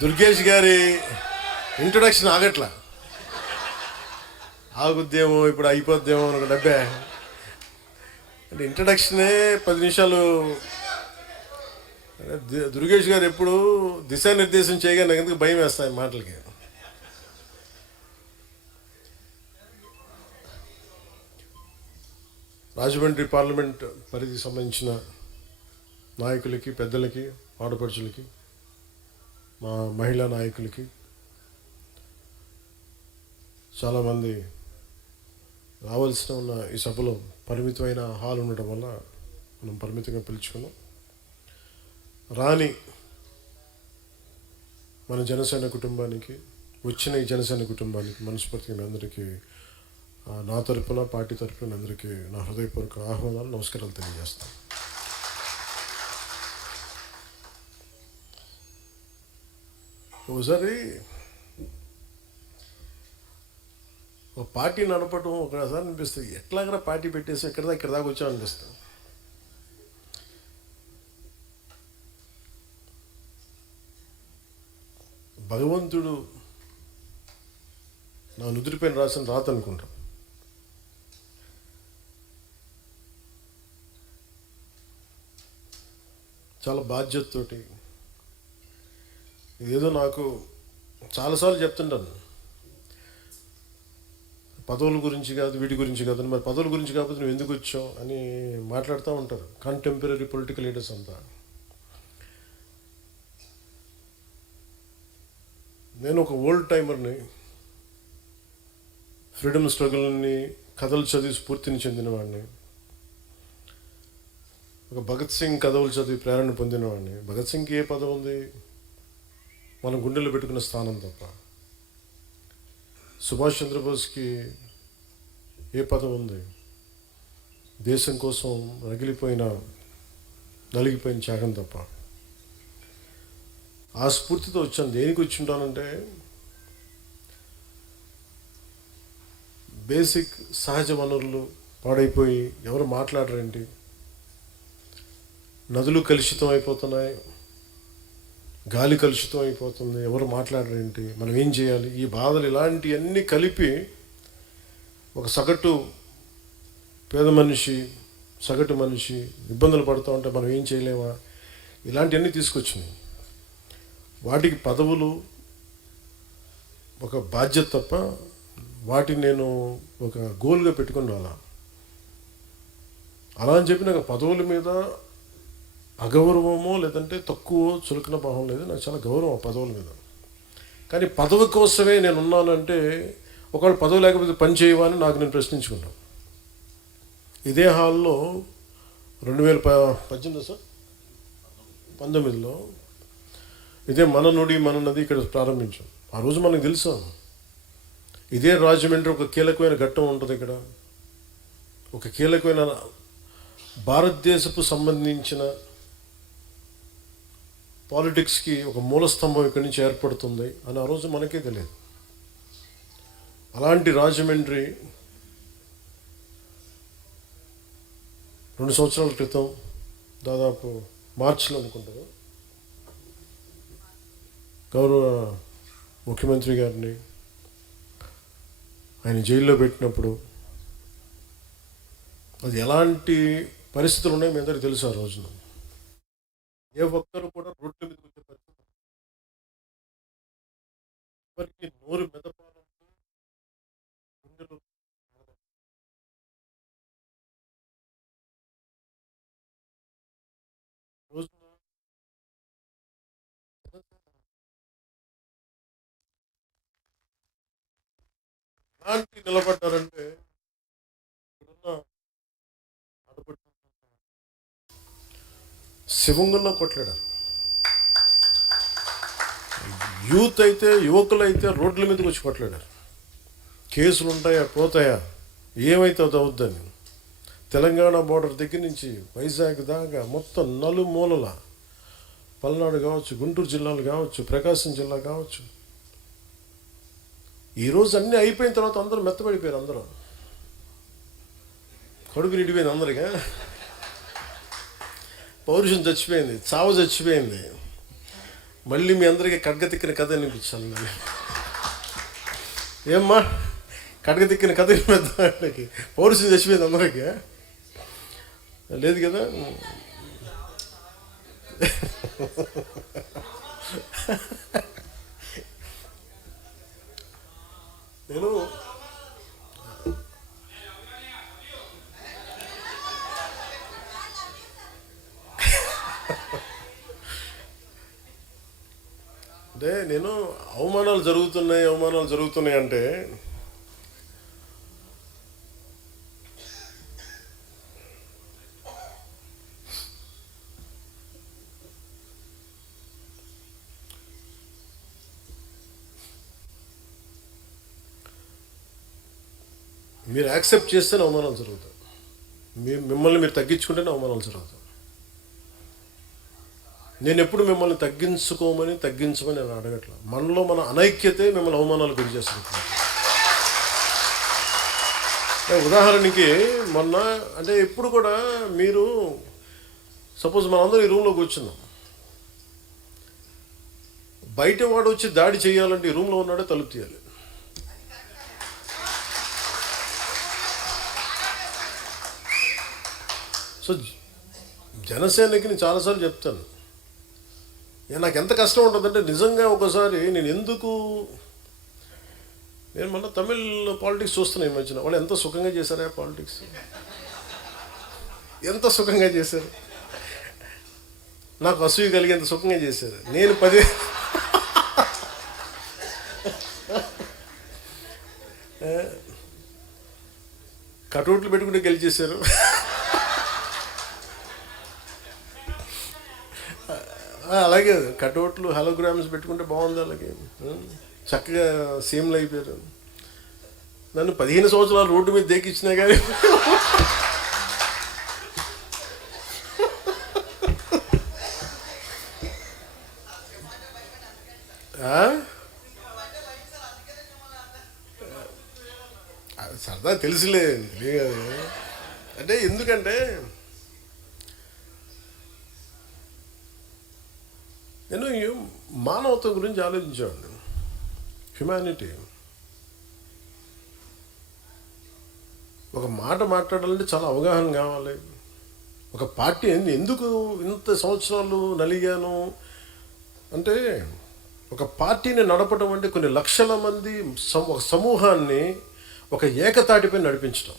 దుర్గేష్ గారి ఇంట్రొడక్షన్ ఆగట్లా. ఆగుద్దేమో ఇప్పుడు అయిపోద్దేమో అనుకో డబ్బే అంటే ఇంట్రడక్షనే 10 నిమిషాలు. దుర్గేష్ గారు ఎప్పుడు దిశానిర్దేశం చేయగా నాకు ఎందుకు భయం వేస్తాయి మాటలకి. రాజమండ్రి పార్లమెంట్ పరిధికి సంబంధించిన నాయకులకి, పెద్దలకి, ఆడపడుచులకి, మా మహిళా నాయకులకి, చాలామంది రావాల్సిన ఉన్న ఈ సభలో పరిమితమైన హాల్ ఉండడం వల్ల మనం పరిమితంగా పిలుచుకున్నాం. రాని మన జనసేన కుటుంబానికి, వచ్చిన ఈ జనసేన కుటుంబానికి మనస్ఫూర్తిగా మీ అందరికీ నా తరపున, పార్టీ తరపున అందరికీ నా హృదయపూర్వక ఆహ్వానాలు, నమస్కారాలు తెలియజేస్తాను. ఒకసారి ఒక పార్టీ నడపడం ఒకసారి అనిపిస్తుంది, ఎట్లాగైనా పార్టీ పెట్టేసి ఇక్కడ దాకా వచ్చాం అనిపిస్తుంది. భగవంతుడు నా నుదుటిపైన రాసిన రాత అనుకుంటాం. చాలా బాధ్యతతోటి ఇదేదో నాకు చాలాసార్లు చెప్తుంటాను, పదవుల గురించి కాదు, వీటి గురించి కాదు. మరి పదవుల గురించి కాకపోతే నువ్వు ఎందుకు వచ్చావు అని మాట్లాడుతూ ఉంటారు కంటెంపరీ పొలిటికల్ లీడర్స్ అంతా. నేను ఒక ఓల్డ్ టైమర్ని, ఫ్రీడమ్ స్ట్రగుల్ని కథలు చదివి స్ఫూర్తిని చెందినవాడిని, ఒక భగత్ సింగ్ కథలు చదివి ప్రేరణ పొందినవాడిని. భగత్ సింగ్కి ఏ పదవి ఉంది? మనం గుండెల్లో పెట్టుకున్న స్థానం తప్ప. సుభాష్ చంద్రబోస్కి ఏ పదవి ఉంది? దేశం కోసం నలిగిపోయిన త్యాగం తప్ప. ఆ స్ఫూర్తితో వచ్చాను. దేనికి వచ్చి ఉంటానంటే, బేసిక్ సహజ వనరులు పాడైపోయి ఎవరు మాట్లాడరేంటి, నదులు కలుషితం అయిపోతున్నాయి, గాలి కలుషితం అయిపోతుంది, ఎవరు మాట్లాడరేంటి, మనం ఏం చేయాలి, ఈ బాధలు ఇలాంటివన్నీ కలిపి ఒక సగటు మనిషి ఇబ్బందులు పడుతూ ఉంటే మనం ఏం చేయలేమా, ఇలాంటివన్నీ తీసుకొచ్చినాయి. వాటికి పదవులు ఒక బాధ్యత తప్ప వాటిని నేను ఒక గోల్గా పెట్టుకుని అలా అని చెప్పి నాకు పదవుల మీద అగౌరవమో లేదంటే తక్కువ చులకన భావం లేదు. నాకు చాలా గౌరవం ఆ పదవుల మీద. కానీ పదవి కోసమే నేను ఉన్నానంటే, ఒకవేళ పదవి లేకపోతే పని చేయవా అని నాకు నేను ప్రశ్నించుకున్నాను. ఇదే హాల్లో 2018 సార్ 19లో ఇదే మన నుడి మన నది ఇక్కడ ప్రారంభించాం. ఆ రోజు మనకు తెలుసు, ఇదే రాజమండ్రి ఒక కీలకమైన ఘట్టం ఉంటుంది. ఇక్కడ ఒక కీలకమైన భారతదేశపు సంబంధించిన పాలిటిక్స్కి ఒక మూలస్తంభం ఇక్కడి నుంచి ఏర్పడుతుంది అని ఆ రోజు మనకే తెలియదు. అలాంటి రాజమండ్రి 2 సంవత్సరాల క్రితం దాదాపు మార్చిలో అనుకుంటారు, గౌరవ ముఖ్యమంత్రి గారిని ఆయన జైల్లో పెట్టినప్పుడు అది ఎలాంటి పరిస్థితులు ఉన్నాయో మీ అందరికీ తెలుసు. ఆ రోజున ఏ ఒక్కరు కూడా రోడ్ల మీద వచ్చే పరిస్థితి, ఎవరికి నోరు మెదపాలంటే గుండెలు రోజున ఎలాంటి నిలబడ్డారంటే, ఇక్కడున్న శివంగంలో కొట్లాడారు. యువకులైతే రోడ్ల మీదకి వచ్చి కొట్లాడారు. కేసులు ఉంటాయా పోతాయా, ఏమైతే అది అవుద్దని. తెలంగాణ బోర్డర్ దగ్గర నుంచి వైజాగ్ దాకా మొత్తం నలుమూలల, పల్నాడు కావచ్చు, గుంటూరు జిల్లాలు కావచ్చు, ప్రకాశం జిల్లా కావచ్చు, ఈరోజు అన్నీ అయిపోయిన తర్వాత అందరూ మెత్తబడిపోయారు. అందరూ కడుపు నిండిపోయింది అందరిగా, పౌరుషం చచ్చిపోయింది, చావు చచ్చిపోయింది. మళ్ళీ మీ అందరికీ ఖడ్గతిక్కిన కథ వినిపించాలి నేను. ఏమ్మా ఖడ్గతిక్కిన కథ వినిపిద్దానికి పౌరుషం చచ్చిపోయింది అందరికీ లేదు కదా. నేను అంటే అవమానాలు జరుగుతున్నాయి అంటే మీరు యాక్సెప్ట్ చేస్తేనే అవమానాలు జరుగుతాయి. మిమ్మల్ని మీరు తగ్గించుకుంటేనే అవమానాలు జరుగుతాయి. నేను ఎప్పుడు మిమ్మల్ని తగ్గించమని నేను అడగట్లా. మనలో మన అనైక్యతే మిమ్మల్ని అవమానాలు గురి చేస్తుంది. ఉదాహరణకి మొన్న అంటే ఎప్పుడు కూడా మీరు సపోజ్ మనందరం ఈ రూమ్లో కూర్చున్నాం, బయట వాడు వచ్చి దాడి చేయాలంటే ఈ రూమ్లో ఉన్నాడే తలుపు తీయాలి. సో జనసేనకి నేను చాలాసార్లు చెప్తాను, నాకు ఎంత కష్టం ఉంటుందంటే నిజంగా ఒకసారి నేను మొన్న తమిళ్ పాలిటిక్స్ చూస్తున్నాను ఈ మధ్యన. వాళ్ళు ఎంత సుఖంగా చేశారా పాలిటిక్స్, ఎంత సుఖంగా చేశారు. నాకు అసూయ కలిగేంత సుఖంగా చేశారు. నేను 10 కటౌట్లు పెట్టుకుంటే గెలిచేశారు. అలాగే కటౌట్లు హలోగ్రామ్స్ పెట్టుకుంటే బాగుంది. అలాగే చక్కగా సీమ్లు అయిపోయారు. నన్ను 15 సంవత్సరాలు రోడ్డు మీద దేకిచ్చినా కానీ సరదా తెలుసులే. అంటే ఎందుకంటే నేను మానవత్వం గురించి ఆలోచించాను. హ్యుమానిటీ. ఒక మాట మాట్లాడాలంటే చాలా అవగాహన కావాలి. ఒక పార్టీ ఎందుకు ఇంత సంవత్సరాలు నలిగాను అంటే, ఒక పార్టీని నడపడం అంటే కొన్ని లక్షల మంది ఒక సమూహాన్ని ఒక ఏకతాటిపై నడిపించడం.